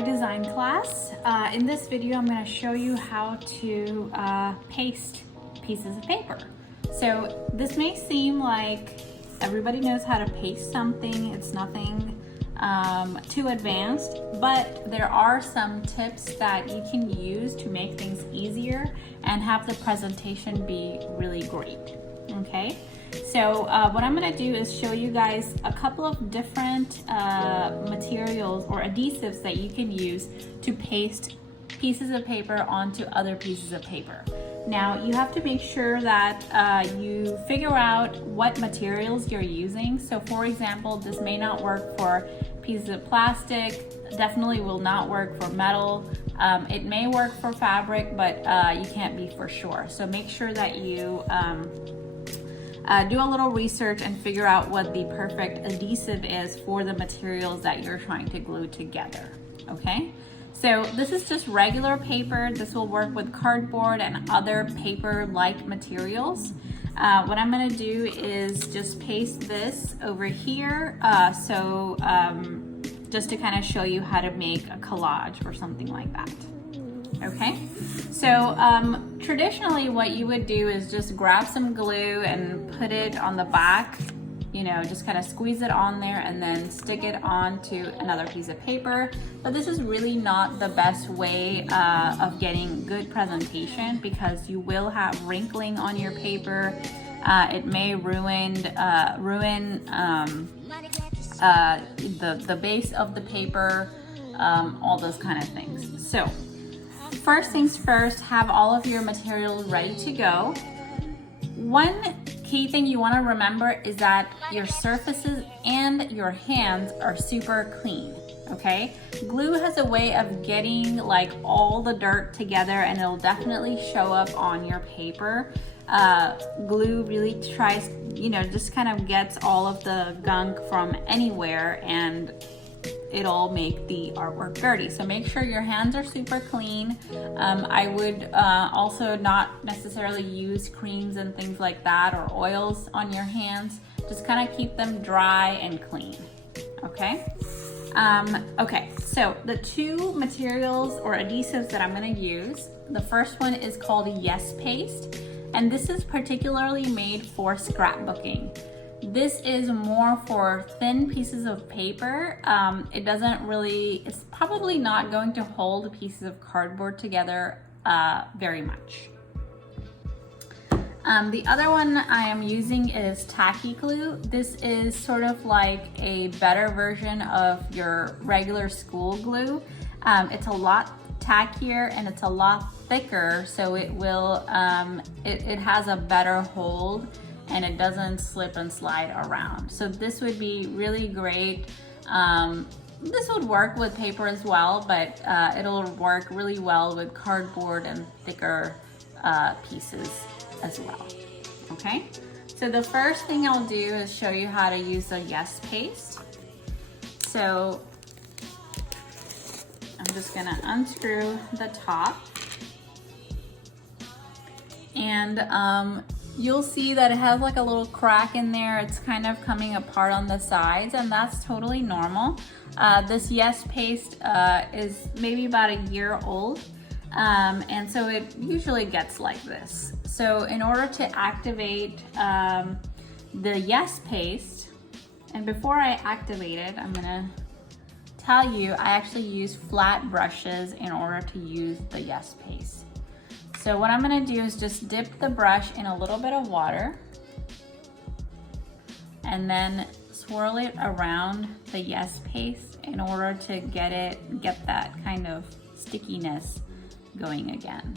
Design class. In this video, I'm going to show you how to paste pieces of paper. So this may seem like everybody knows how to paste something. It's nothing too advanced, but there are some tips that you can use to make things easier and have the presentation be really great. Okay, so what I'm going to do is show you guys a couple of different materials or adhesives that you can use to paste pieces of paper onto other pieces of paper. Now you have to make sure that you figure out what materials you're using. So for example, this may not work for pieces of plastic, definitely will not work for metal. It may work for fabric, but you can't be for sure. So make sure that you do a little research and figure out what the perfect adhesive is for the materials that you're trying to glue together, okay? So this is just regular paper. This will work with cardboard and other paper-like materials. What I'm gonna do is just paste this over here. Just to kind of show you how to make a collage or something like that. Okay, so traditionally what you would do is just grab some glue and put it on the back, you know, just kind of squeeze it on there and then stick it onto another piece of paper. But this is really not the best way of getting good presentation, because you will have wrinkling on your paper. It may ruin the base of the paper, all those kind of things. So first things first, have all of your materials ready to go. One key thing you want to remember is that your surfaces and your hands are super clean, okay? Glue has a way of getting like all the dirt together, and it'll definitely show up on your paper. Glue really tries, you know, just kind of gets all of the gunk from anywhere, and it'll make the artwork dirty. So make sure your hands are super clean. I would also not necessarily use creams and things like that or oils on your hands. Just kind of keep them dry and clean, okay? Okay, so the two materials or adhesives that I'm gonna use, the first one is called Yes Paste, and this is particularly made for scrapbooking. This is more for thin pieces of paper. It's probably not going to hold pieces of cardboard together very much. The other one I am using is tacky glue. This is sort of like a better version of your regular school glue. It's a lot tackier and it's a lot thicker, so it will, it has a better hold, and it doesn't slip and slide around. So this would be really great. This would work with paper as well, but it'll work really well with cardboard and thicker pieces as well, okay? So the first thing I'll do is show you how to use the Yes Paste. So I'm just gonna unscrew the top, and you'll see that it has like a little crack in there. It's kind of coming apart on the sides, and that's totally normal. This Yes Paste is maybe about a year old, and so it usually gets like this. So in order to activate the Yes Paste, and before I activate it, I'm gonna tell you I actually use flat brushes in order to use the Yes Paste. So what I'm gonna do is just dip the brush in a little bit of water and then swirl it around the Yes Paste in order to get that kind of stickiness going again.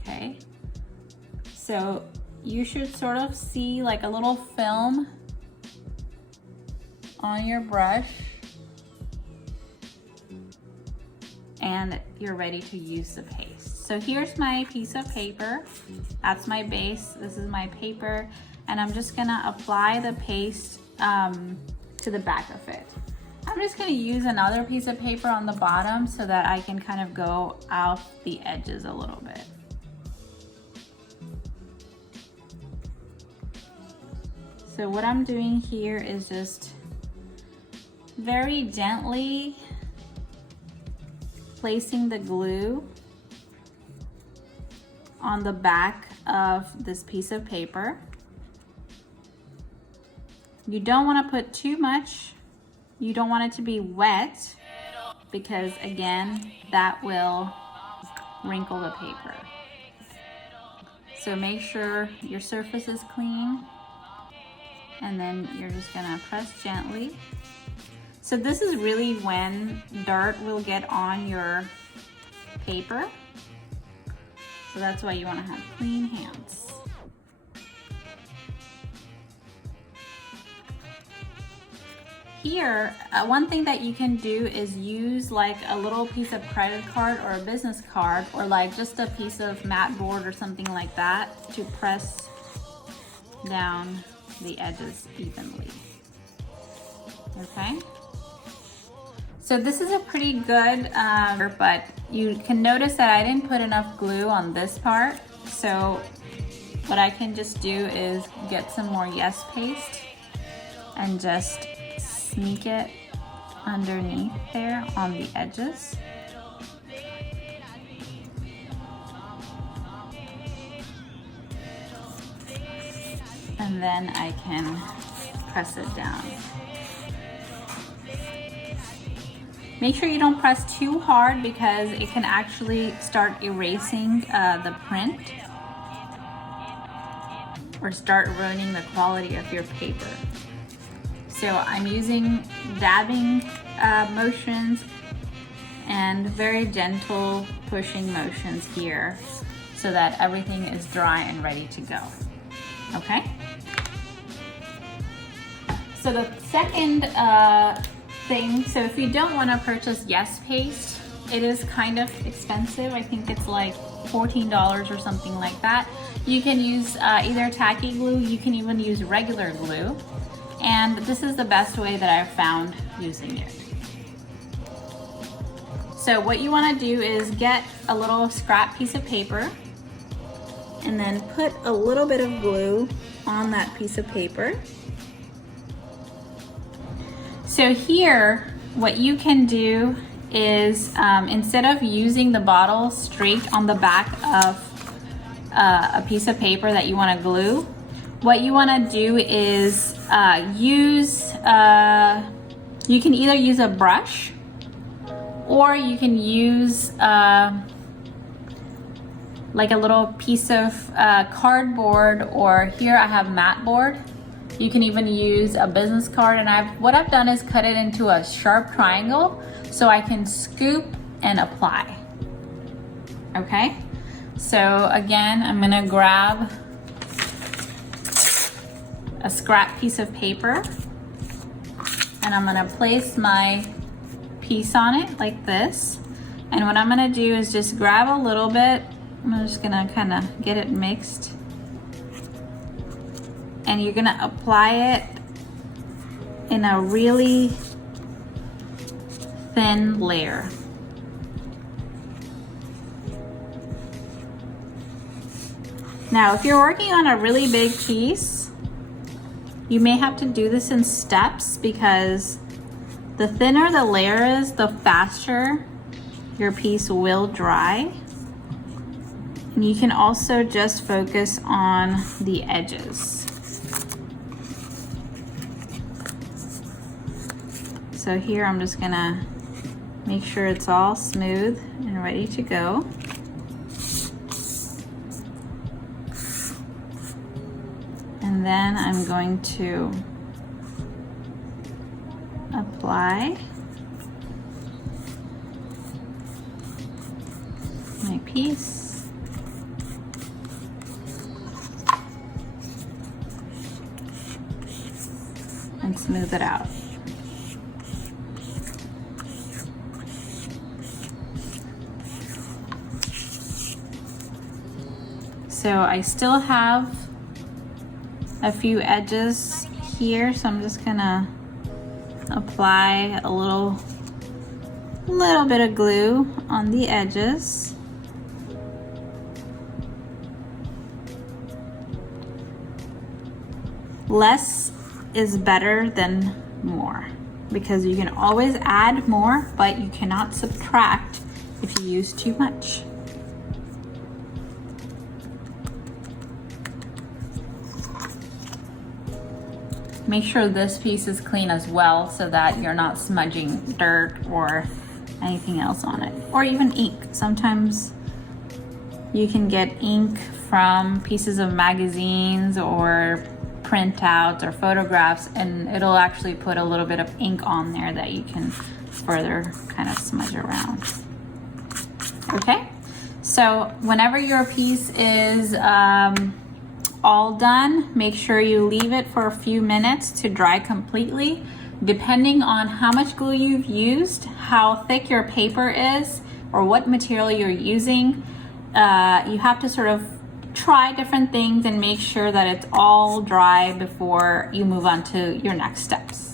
Okay, so you should sort of see like a little film on your brush, and you're ready to use the paste. So here's my piece of paper. That's my base. This is my paper, and I'm just gonna apply the paste to the back of it. I'm just gonna use another piece of paper on the bottom so that I can kind of go out the edges a little bit. So what I'm doing here is just very gently placing the glue on the back of this piece of paper. You don't want to put too much. You don't want it to be wet because again, that will wrinkle the paper. So make sure your surface is clean, and then you're just gonna press gently. So this is really when dirt will get on your paper. So that's why you want to have clean hands. Here, one thing that you can do is use like a little piece of credit card or a business card, or like just a piece of mat board or something like that to press down the edges evenly. Okay? So this is a pretty good, but you can notice that I didn't put enough glue on this part. So what I can just do is get some more Yes paste and just sneak it underneath there on the edges. And then I can press it down. Make sure you don't press too hard because it can actually start erasing the print or start ruining the quality of your paper. So I'm using dabbing motions and very gentle pushing motions here so that everything is dry and ready to go. Okay? So the second thing, so if you don't want to purchase Yes paste, it is kind of expensive. I think it's like $14 or something like that. You can use either tacky glue, you can even use regular glue, and this is the best way that I've found using it. So what you want to do is get a little scrap piece of paper and then put a little bit of glue on that piece of paper. So here, what you can do is instead of using the bottle straight on the back of a piece of paper that you want to glue, what you want to do is you can either use a brush or you can use like a little piece of cardboard, or here I have mat board. You can even use a business card, and what I've done is cut it into a sharp triangle so I can scoop and apply. Okay, so again, I'm gonna grab a scrap piece of paper and I'm gonna place my piece on it like this. And what I'm gonna do is just grab a little bit. I'm just gonna kind of get it mixed. And you're gonna apply it in a really thin layer. Now, if you're working on a really big piece, you may have to do this in steps because the thinner the layer is, the faster your piece will dry. And you can also just focus on the edges. So here I'm just gonna make sure it's all smooth and ready to go. And then I'm going to apply my piece. And smooth it out. So I still have a few edges here, so I'm just gonna apply a little bit of glue on the edges. less is better than more, because you can always add more, but you cannot subtract if you use too much. Make sure this piece is clean as well so that you're not smudging dirt or anything else on it, or even ink. Sometimes you can get ink from pieces of magazines or printouts or photographs, and it'll actually put a little bit of ink on there that you can further kind of smudge around. Okay, so whenever your piece is all done, make sure you leave it for a few minutes to dry completely. Depending on how much glue you've used, how thick your paper is, or what material you're using, you have to sort of try different things and make sure that it's all dry before you move on to your next steps.